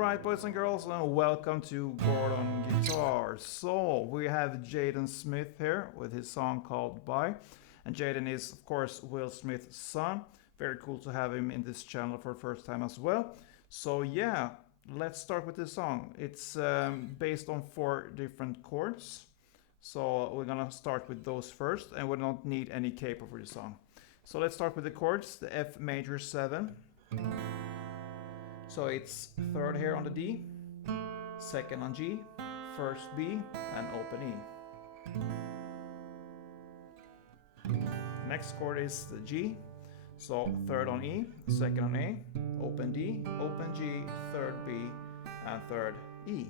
Alright, boys and girls, and welcome to Chord on Guitar. So, we have Jaden Smith here with his song called Bye. And Jaden is, of course, Will Smith's son. Very cool to have him in this channel for the first time as well. So, yeah, let's start with this song. It's based on 4 different chords. So, we're gonna start with those first, and we don't need any capo for this song. So, let's start with the chords. The F major 7. So it's 3rd here on the D, 2nd on G, 1st B, and open E. Next chord is the G. So 3rd on E, 2nd on A, open D, open G, 3rd B, and 3rd E.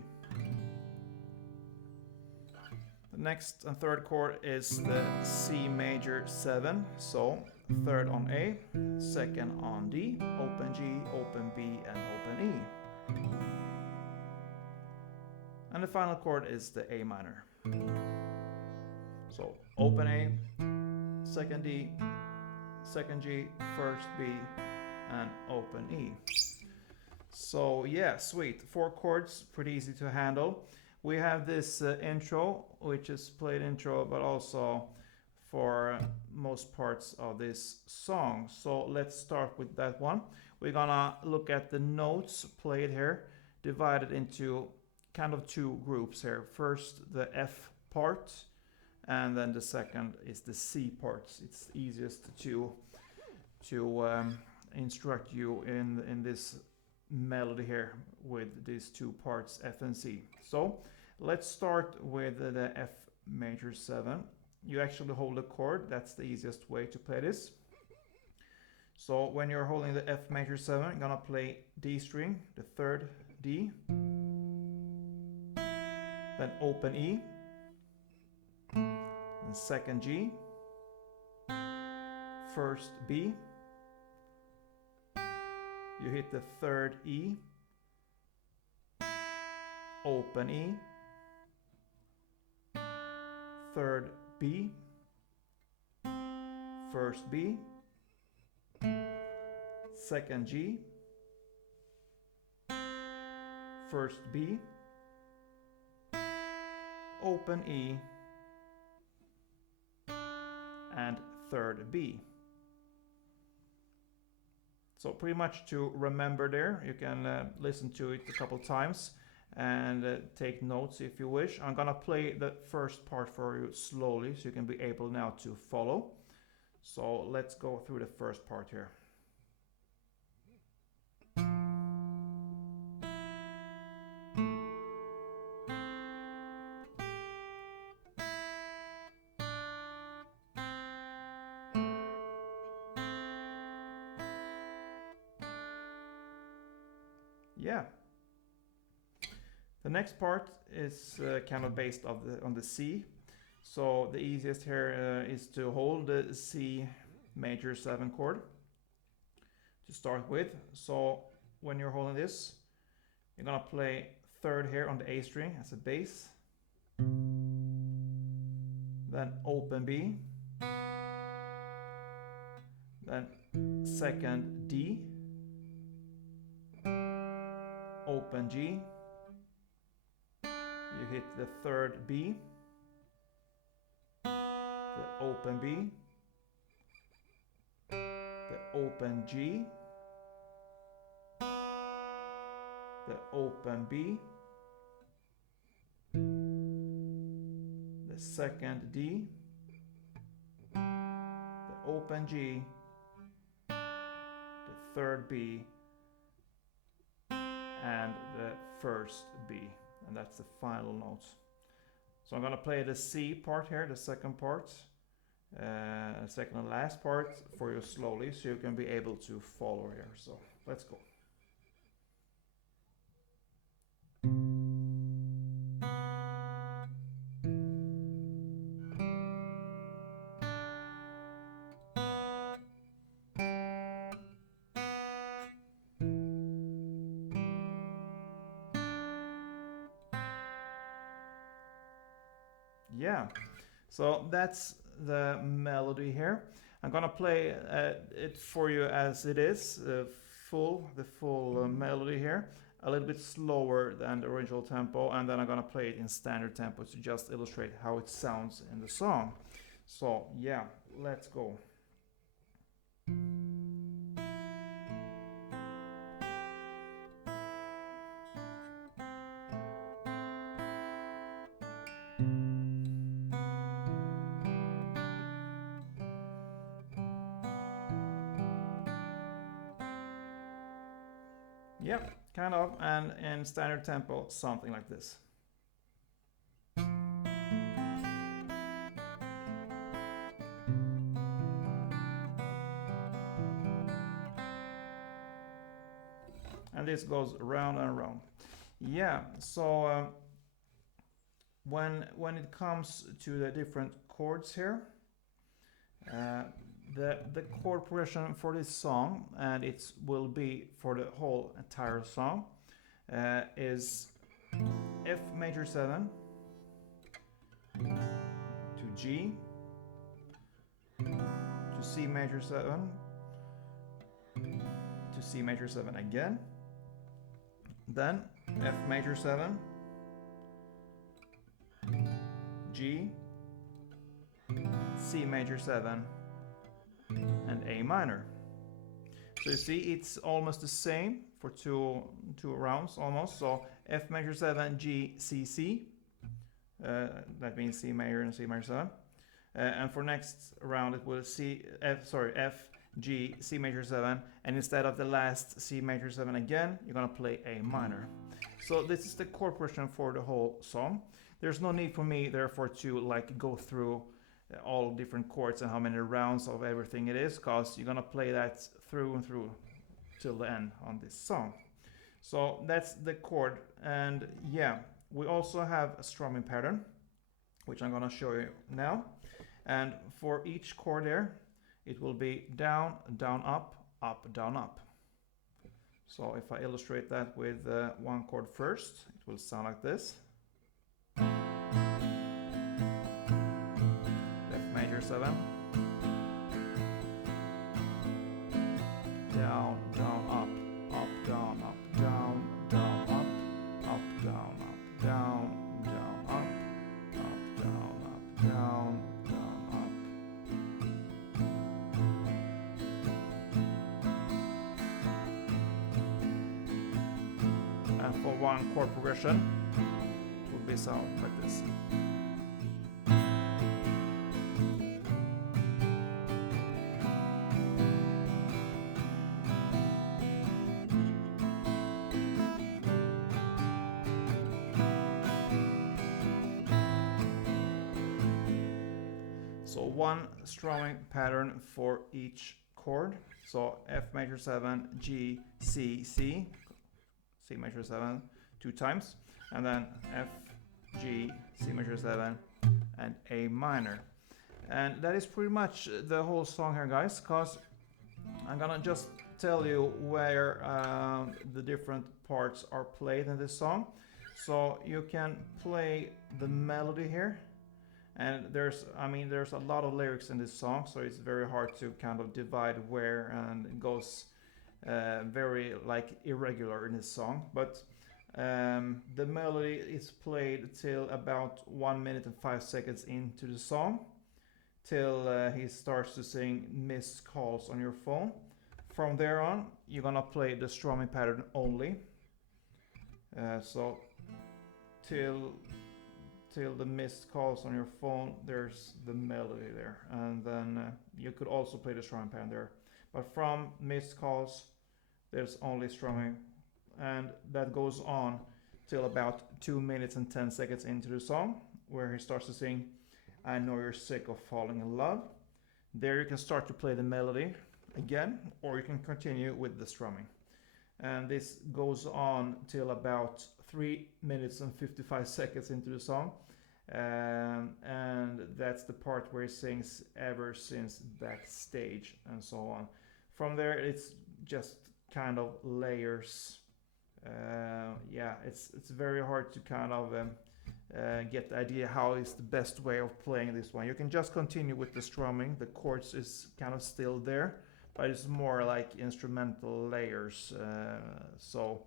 The next and 3rd chord is the C major 7. So 3rd on A, 2nd on D, open G, open B, and open E. And the final chord is the A minor. So open A, 2nd D, 2nd G, 1st B, and open E. So yeah, sweet. 4 chords, pretty easy to handle. We have this intro, which is played intro, but also for most parts of this song. So let's start with that one. We're gonna look at the notes played here, divided into kind of 2 groups here. First the F part, and then the second is the C part. It's easiest to instruct you in this melody here with these 2 parts, F and C. So let's start with the F major 7. You actually hold the chord, that's the easiest way to play this. So when you're holding the F major 7, you're gonna play D string, the 3rd D, then open E, then 2nd G, 1st B, you hit the 3rd E, open E, 3rd B, 1st B, 2nd G, 1st B, open E, and 3rd B. So pretty much to remember there, you can listen to it a couple times and take notes if you wish. I'm gonna play the first part for you slowly so you can be able now to follow. So let's go through the first part here. Yeah. The next part is kind of based on the C. So the easiest here is to hold the C major 7 chord to start with. So when you're holding this, you're gonna play 3rd here on the A string as a bass, then open B, then 2nd D, open G, you hit the 3rd B, the open B, the open G, the open B, the 2nd D, the open G, the 3rd B, and the 1st B, and that's the final note. So I'm gonna play the C part here, the second part, second and last part for you slowly so you can be able to follow here. So let's go. Yeah, so that's the melody here. I'm gonna play it for you as it is, the full melody here. a little bit slower than the original tempo, and then I'm gonna play it in standard tempo to just illustrate how it sounds in the song. So yeah, let's go. Yeah, kind of, and in standard tempo, something like this. And this goes round and round. Yeah, so when it comes to the different chords here, the chord progression for this song, and it will be for the whole entire song, is F major 7 to G to C major 7 to C major 7 again, then F major 7, G, C major 7, and A minor. So you see it's almost the same for two rounds almost. So F major 7, G, C, C. That means C major and C major 7. And for next round it will F, G, C major 7, and instead of the last C major 7 again, you're gonna play A minor. So this is the chord progression for the whole song. There's no need for me therefore to like go through all different chords and how many rounds of everything it is, because you're gonna play that through and through till the end on this song. So that's the chord, and yeah, we also have a strumming pattern, which I'm gonna show you now. And for each chord there, it will be down, down, up, down, up. So if I illustrate that with one chord first, it will sound like this. F major 7. Down, down, up, down, down, up, down, down, down, up, down, down, up. And for one chord progression, it will be sound like this. So one strumming pattern for each chord. So F major 7, G, C, C, C major 7 two times, and then F, G, C major 7, and A minor. And that is pretty much the whole song here, guys, because I'm gonna just tell you where the different parts are played in this song. So you can play the melody here. And there's a lot of lyrics in this song, so it's very hard to kind of divide where, and it goes very like irregular in this song. But the melody is played till about 1 minute and 5 seconds into the song, till he starts to sing missed calls on your phone. From there on, you're gonna play the strumming pattern only. So till the missed calls on your phone, there's the melody there, and then you could also play the strumming pattern there. But from missed calls, there's only strumming, and that goes on till about 2 minutes and 10 seconds into the song, where he starts to sing I Know You're Sick of Falling in Love. There you can start to play the melody again, or you can continue with the strumming. And this goes on till about 3 minutes and 55 seconds into the song, and that's the part where he sings ever since backstage and so on. From there it's just kind of layers. Yeah, it's very hard to kind of get the idea how is the best way of playing this one. You can just continue with the strumming, the chords is kind of still there, but it's more like instrumental layers. So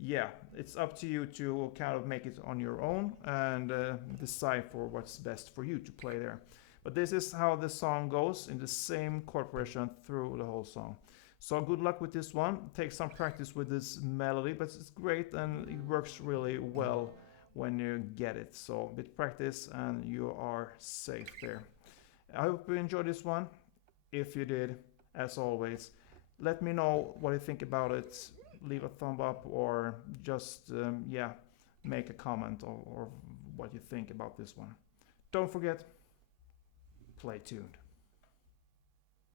yeah, it's up to you to kind of make it on your own and decide for what's best for you to play there. But this is how the song goes in the same chord progression through the whole song. So good luck with this one. Take some practice with this melody, but it's great and it works really well when you get it. So a bit practice and you are safe there. I hope you enjoyed this one. If you did, as always, let me know what you think about it. Leave a thumb up or just yeah, make a comment or what you think about this one. Don't forget, play tuned.